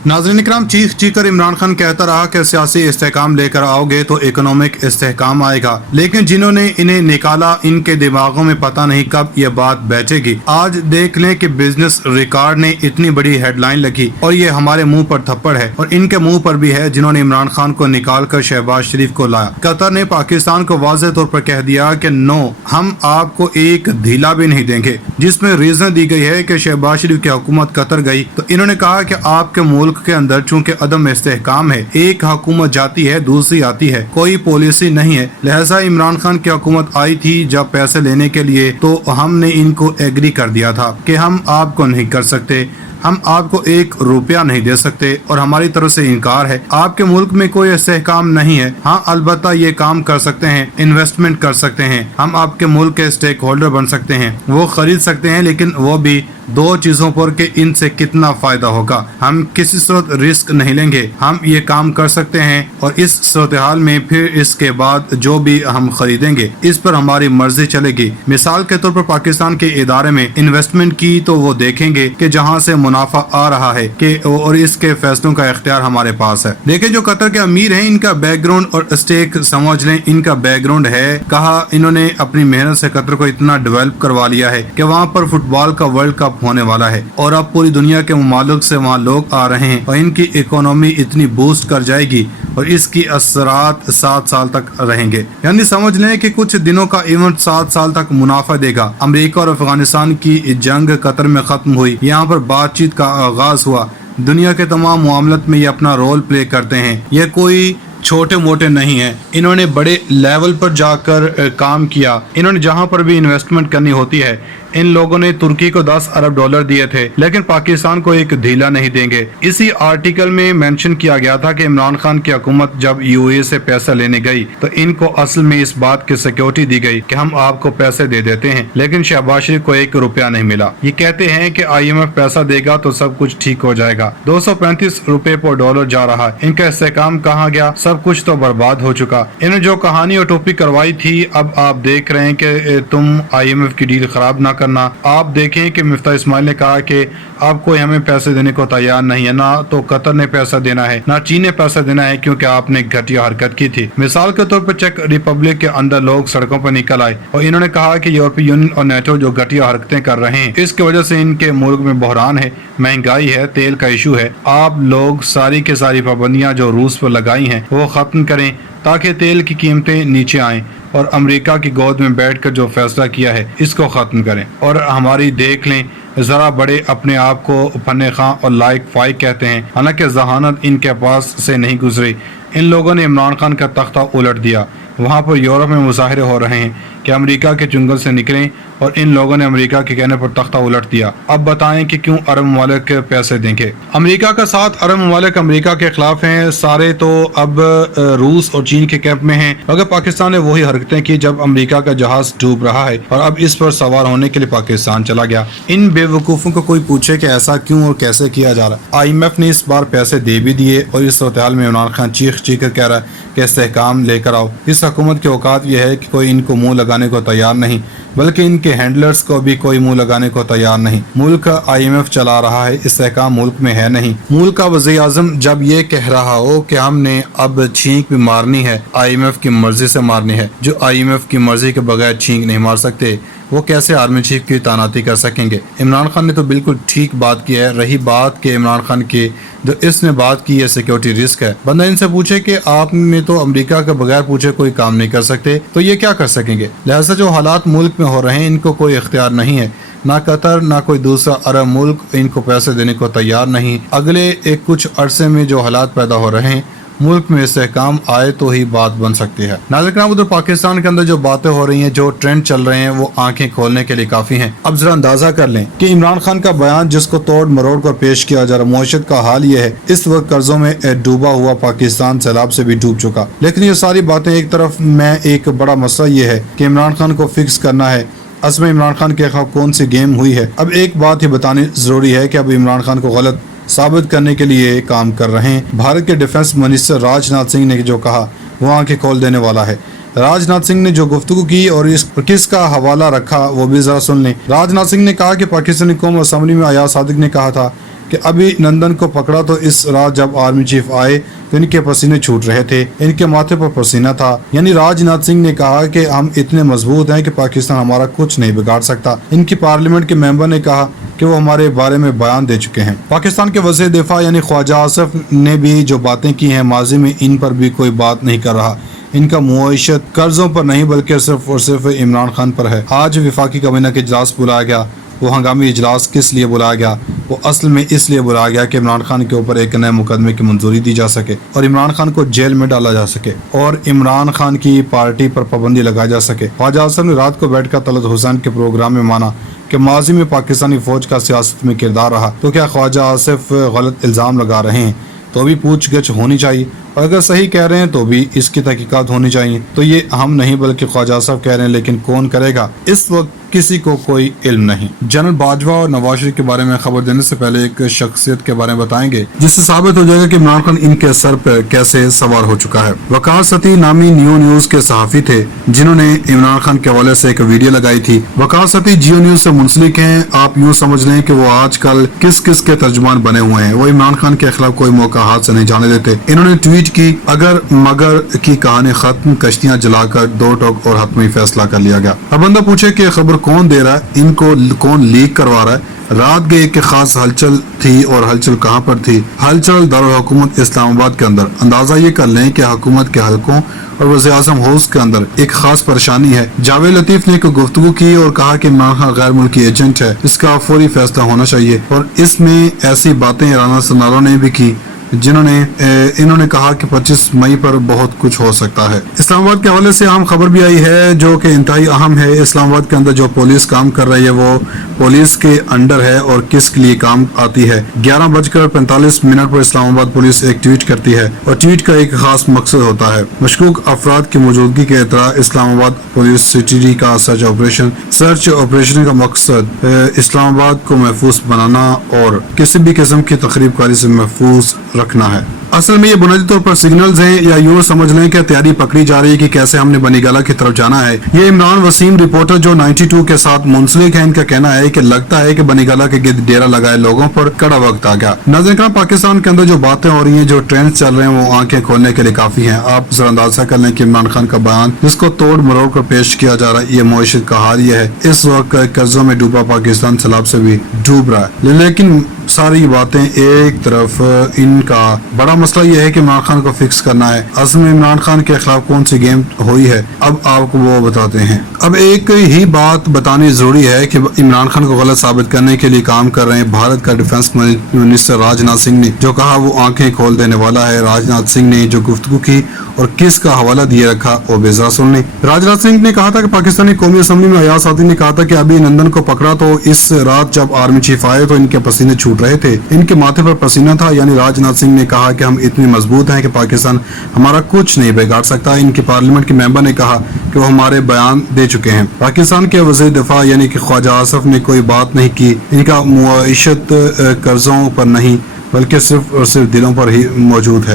नाज़रीन इकराम, चीख चीख कर इमरान खान कहता रहा कि सियासी इस्तेहकाम लेकर आओगे तो इकोनॉमिक इस्तेहकाम आएगा, लेकिन जिन्होंने इन्हें निकाला इनके दिमागों में पता नहीं कब ये बात बैठेगी। आज देख लें कि बिजनेस रिकॉर्ड ने इतनी बड़ी हेडलाइन लगी और ये हमारे मुंह पर थप्पड़ है और इनके मुंह पर भी है जिन्होंने इमरान खान को निकाल कर शहबाज शरीफ को लाया। कतर ने पाकिस्तान को वाज़ेह तौर पर कह दिया कि नो, हम आपको एक ढीला भी नहीं देंगे, जिसमें रीजन दी गई है कि शहबाज शरीफ की हुकूमत कतर गई तो इन्होंने कहा कि आपके मुल्क के अंदर चूंकि अदम इस्तेहकाम है, एक हुकूमत जाती है दूसरी आती है, कोई पॉलिसी नहीं है, लिहाजा इमरान खान की हुकूमत आई थी जब पैसे लेने के लिए तो हमने इनको एग्री कर दिया था कि हम आपको नहीं कर सकते, हम आपको एक रुपया नहीं दे सकते और हमारी तरफ से इनकार है। आपके मुल्क में कोई इस्तेहकाम नहीं है। हाँ, अलबत्ता ये काम कर सकते हैं, इन्वेस्टमेंट कर सकते हैं, हम आपके मुल्क के स्टेक होल्डर बन सकते हैं, वो खरीद सकते हैं, लेकिन वो भी दो चीजों पर कि इनसे कितना फायदा होगा। हम किसी सूरत रिस्क नहीं लेंगे, हम ये काम कर सकते हैं और इस सूरत हाल में फिर इसके बाद जो भी हम खरीदेंगे इस पर हमारी मर्जी चलेगी। मिसाल के तौर पर पाकिस्तान के इदारे में इन्वेस्टमेंट की तो वो देखेंगे कि जहाँ से मुनाफा आ रहा है कि और इसके फैसलों का इख्तियार हमारे पास है। देखिए, जो कतर के अमीर हैं इनका बैकग्राउंड और स्टेक समझ लें, इनका बैकग्राउंड है, कहा इन्होंने अपनी मेहनत से कतर को इतना डेवलप करवा लिया है कि वहाँ पर फुटबॉल का वर्ल्ड कप होने वाला है और अब पूरी दुनिया के मुमालिक से वहाँ लोग आ रहे हैं और इनकी इकोनॉमी इतनी बूस्ट कर जाएगी और इसकी असरात 7 साल तक रहेंगे। यानी समझ लें कि कुछ दिनों का इवेंट 7 साल तक मुनाफा देगा। अमेरिका और अफगानिस्तान की जंग कतर में खत्म हुई, यहाँ पर बातचीत का आगाज हुआ। दुनिया के तमाम मामलों में ये अपना रोल प्ले करते हैं, ये कोई छोटे मोटे नहीं है, इन्होंने बड़े लेवल पर जाकर काम किया। इन्होंने जहां पर भी इन्वेस्टमेंट करनी होती है, इन लोगों ने तुर्की को 10 अरब डॉलर दिए थे, लेकिन पाकिस्तान को एक ढीला नहीं देंगे। इसी आर्टिकल में मेंशन किया गया था कि इमरान खान की हुकूमत जब यूएई से पैसा लेने गई तो इनको असल में इस बात की सिक्योरिटी दी गई कि हम आपको पैसे दे देते हैं, लेकिन शहबाज शरीफ को 1 रुपया नहीं मिला। ये कहते हैं कि IMF पैसा देगा तो सब कुछ ठीक हो जाएगा। 235 रुपए पर डॉलर जा रहा है, इनका इस्तेहकाम कहाँ गया? सब कुछ तो बर्बाद हो चुका। इन्होंने जो कहानी और टोपी करवाई थी, अब आप देख रहे हैं कि तुम IMF की डील खराब ना करना। आप देखें कि मिफ्ता इस्माइल ने कहा कि अब कोई हमें पैसे देने को तैयार नहीं है, ना तो कतर ने पैसा देना है ना चीन ने पैसा देना है, क्योंकि आपने घटिया हरकत की थी। मिसाल के तौर पर चेक रिपब्लिक के अंदर लोग सड़कों पर निकल आए और इन्होंने कहा कि यूरोपीय यूनियन और नेटो जो घटिया हरकतें कर रहे हैं इसकी वजह से इनके मुल्क में बहरान है, महंगाई है, तेल का इशू है। आप लोग सारी की सारी पाबंदियां जो रूस पर लगाई हैं वो खत्म करें ताकि तेल की कीमतें नीचे आएं और अमेरिका की गोद में बैठकर जो फैसला किया है इसको ख़त्म करें। और हमारी देख लें, ज़रा बड़े अपने आप को फन्ने खां और लायक फाइक कहते हैं, हालांकि जहानत इनके पास से नहीं गुजरी। इन लोगों ने इमरान खान का तख्ता उलट दिया। वहाँ पर यूरोप में मुजाहरे हो रहे हैं कि अमेरिका के चुंगल से निकलें और इन लोगों ने अमेरिका के कहने पर तख्ता उलट दिया। अब बताएं कि क्यों अरब ममालिक के पैसे देंगे। अमेरिका का 7 अरब ममालिक अमेरिका के खिलाफ हैं, सारे तो अब रूस और चीन के कैंप में हैं। अगर पाकिस्तान ने वही हरकतें की जब अमेरिका का जहाज डूब रहा है और अब इस पर सवार होने के लिए पाकिस्तान चला गया। इन बेवकूफ़ों को कोई पूछे कि ऐसा क्यों और कैसे किया जा रहा है। IMF ने इस बार पैसे दे भी दिए और इस सूरत हाल में इमरान खान चीख चीख कर कह रहा है कि इस्तेहकाम लेकर आओ। इस हुकूमत की औकात यह है कि कोई इनको मुंह लगाने को तैयार नहीं, बल्कि इनके हैंडलर्स को भी कोई मुंह लगाने को तैयार नहीं। मुल्क IMF चला रहा है, इस्तेहकाम मुल्क में है नहीं। मुल्क का वज़ीर आज़म जब ये कह रहा हो कि हमने अब छींक भी मारनी है, IMF की मर्जी से मारनी है, जो IMF की मर्जी के बगैर छींक नहीं मार सकते, वो कैसे आर्मी चीफ की तैनाती कर सकेंगे। इमरान खान ने तो बिल्कुल ठीक बात की है। रही बात के इमरान खान की, जो इसने बात की है सिक्योरिटी रिस्क है। बंदा इनसे पूछे कि आपने तो अमेरिका के बगैर पूछे कोई काम नहीं कर सकते, तो ये क्या कर सकेंगे। लिहाजा जो हालात मुल्क में हो रहे हैं इनको कोई इख्तियार नहीं है, ना कतर ना कोई दूसरा अरब मुल्क इनको पैसे देने को तैयार नहीं। अगले एक कुछ अरसे में जो हालात पैदा हो रहे हैं मुल्क में इस्तेहकाम आए तो ही बात बन सकती है। नाज़रीन, उधर पाकिस्तान के अंदर जो बातें हो रही हैं, जो ट्रेंड चल रहे हैं, वो आंखें खोलने के लिए काफी हैं। अब जरा अंदाजा कर लें कि इमरान खान का बयान जिसको तोड़ मरोड़ कर पेश किया जा रहा, मुआशरत का हाल ये है, इस वक्त कर्जों में डूबा हुआ पाकिस्तान सैलाब से भी डूब चुका। लेकिन ये सारी बातें एक तरफ में, एक बड़ा मसला ये है कि इमरान खान को फिक्स करना है। असल में इमरान खान के खिलाफ कौन सी गेम हुई है। अब एक बात ही बतानी जरूरी है कि अब इमरान खान को गलत साबित करने के लिए काम कर रहे हैं। भारत के डिफेंस मिनिस्टर राजनाथ सिंह ने जो कहा वो आंखें खोल देने वाला है। راج ناتھ سنگھ نے جو گفتگو کی اور اس کس کا حوالہ رکھا وہ بھی ذرا سن لیں۔ راج ناتھ سنگھ نے کہا کہ پاکستانی قومی اسمبلی میں ایاز صادق نے کہا تھا کہ ابھی نندن کو پکڑا تو اس رات جب آرمی چیف آئے تو ان کے پسینے چھوٹ رہے تھے، ان کے ماتھے پر پسینہ تھا۔ یعنی راج ناتھ سنگھ نے کہا کہ ہم اتنے مضبوط ہیں کہ پاکستان ہمارا کچھ نہیں بگاڑ سکتا۔ ان کی پارلیمنٹ کے ممبر نے کہا کہ وہ ہمارے بارے میں بیان دے چکے ہیں۔ پاکستان کے وزیر دفاع یعنی خواجہ آصف نے بھی جو باتیں کی ہیں ماضی میں ان پر بھی کوئی بات نہیں کر رہا۔ ان کا معیشت قرضوں پر نہیں بلکہ صرف اور صرف عمران خان پر ہے۔ آج وفاقی کابینہ کے اجلاس بلایا گیا، وہ ہنگامی اجلاس کس لیے بلایا گیا؟ وہ اصل میں اس لیے بلایا گیا کہ عمران خان کے اوپر ایک نئے مقدمے کی منظوری دی جا سکے اور عمران خان کو جیل میں ڈالا جا سکے اور عمران خان کی پارٹی پر پابندی لگائی جا سکے۔ خواجہ آصف نے رات کو بیٹھ کر طلعت حسین کے پروگرام میں مانا کہ ماضی میں پاکستانی فوج کا سیاست میں کردار رہا، تو کیا خواجہ آصف غلط الزام لگا رہے ہیں؟ تو بھی پوچھ گچھ ہونی چاہیے، اور اگر صحیح کہہ رہے ہیں تو بھی اس کی تحقیقات ہونی چاہیے۔ تو یہ ہم نہیں بلکہ خواجہ آصف کہہ رہے ہیں، لیکن کون کرے گا اس وقت کسی کو کوئی علم نہیں۔ جنرل باجوہ اور نواز شریف کے بارے میں خبر دینے سے پہلے ایک شخصیت کے بارے میں بتائیں گے جس سے ثابت ہو جائے گا کہ عمران خان ان کے سر پر کیسے سوار ہو چکا ہے۔ وقار ستی نامی نیوز کے صحافی تھے جنہوں نے عمران خان کے حوالے سے ایک ویڈیو لگائی تھی۔ وقار ستی جیو نیوز سے منسلک ہیں۔ آپ یوں سمجھ لیں کہ وہ آج کل کس کے ترجمان بنے ہوئے ہیں۔ وہ عمران خان کے خلاف کوئی موقع ہاتھ سے نہیں جانے دیتے۔ انہوں نے ٹویٹ کی، اگر مگر کی کہانی ختم، کشتیاں جلا کر دو ٹوک اور حتمی فیصلہ کر لیا گیا۔ اب بندہ پوچھے کہ خبر کون دے رہا ہے، ان کو کون لیک کروا رہا ہے؟ رات گئے کہ خاص ہلچل تھی، اور ہلچل کہاں پر تھی؟ ہلچل دارالحکومت اسلام آباد کے اندر۔ اندازہ یہ کر لیں کہ حکومت کے حلقوں اور وزیر اعظم ہاؤس کے اندر ایک خاص پریشانی ہے۔ جاوید لطیف نے ایک گفتگو کی اور کہا کہ عمران خان غیر ملکی ایجنٹ ہے، اس کا فوری فیصلہ ہونا چاہیے، اور اس میں ایسی باتیں رانا سنارو نے بھی کی انہوں نے کہا کہ 25 مئی پر بہت کچھ ہو سکتا ہے۔ اسلام آباد کے حوالے سے اہم خبر بھی آئی ہے جو کہ انتہائی اہم ہے۔ اسلام آباد کے اندر جو پولیس کام کر رہی ہے وہ پولیس کے انڈر ہے اور کس کے لیے کام آتی ہے۔ 11:45 پر اسلام آباد پولیس ایک ٹویٹ کرتی ہے، اور ٹویٹ کا ایک خاص مقصد ہوتا ہے مشکوک افراد کی موجودگی کے اطلاع۔ اسلام آباد پولیس سی ڈی کا سرچ آپریشن کا مقصد اسلام آباد کو محفوظ بنانا اور کسی بھی قسم کی تخریب کاری سے محفوظ رکھنا ہے۔ اصل میں یہ بنیادی طور پر سگنلز ہیں، یا یوں سمجھ لیں کہ تیاری پکڑی جا رہی ہے کہ کیسے ہم نے بنی گالہ کی طرف جانا ہے۔ یہ عمران وسیم رپورٹر جو 92 کے ساتھ منسلک ہے، ان کا کہنا ہے کہ لگتا ہے کہ بنی گالہ کے گرد ڈیرا لگائے لوگوں پر کڑا وقت آ گیا۔ ناظرین کرام، پاکستان کے اندر جو باتیں ہو رہی ہیں، جو ٹرینڈز چل رہے ہیں، وہ آنکھیں کھولنے کے لیے کافی ہیں۔ آپ ذرا اندازہ کر لیں کہ عمران خان کا بیان جس کو توڑ مروڑ کر پیش کیا جا رہا ہے، یہ معیشت کا حال یہ ہے۔ اس وقت قرضوں میں ڈوبا پاکستان سیلاب سے بھی ڈوب رہا ہے، لیکن ساری باتیں ایک طرف، ان کا بڑا مسئلہ یہ ہے کہ عمران خان کو فکس کرنا ہے۔ اصل میں عمران خان کے خلاف کون سی گیم ہوئی ہے، اب آپ کو وہ بتاتے ہیں۔ اب ایک ہی بات بتانی ضروری ہے کہ عمران خان کو غلط ثابت کرنے کے لیے کام کر رہے ہیں بھارت کا ڈیفنس منسٹر راج ناتھ سنگھ نے، جو کہا وہ آنکھیں کھول دینے والا ہے۔ راج ناتھ سنگھ نے جو گفتگو کی اور کس کا حوالہ دیے رکھا وہ بھی ذرا سن لیں۔ راج ناتھ سنگھ نے کہا تھا کہ پاکستانی قومی اسمبلی میں ایاز صادق نے کہا تھا کہ ابھی نندن کو پکڑا تو اس رات جب آرمی چیف آئے تو ان کے پسینے چھوٹ رہے تھے، ان کے ماتھے پر پسینہ تھا۔ یعنی راج ناتھ سنگھ نے کہا کہ ہم اتنے مضبوط ہیں کہ پاکستان ہمارا کچھ نہیں بگاڑ سکتا۔ ان کی پارلیمنٹ کے ممبر نے کہا کہ وہ ہمارے بیان دے چکے ہیں۔ پاکستان کے وزیر دفاع یعنی کہ خواجہ آصف نے کوئی بات نہیں کی۔ ان کا معیشت قرضوں پر نہیں بلکہ صرف اور صرف دلوں پر ہی موجود ہے۔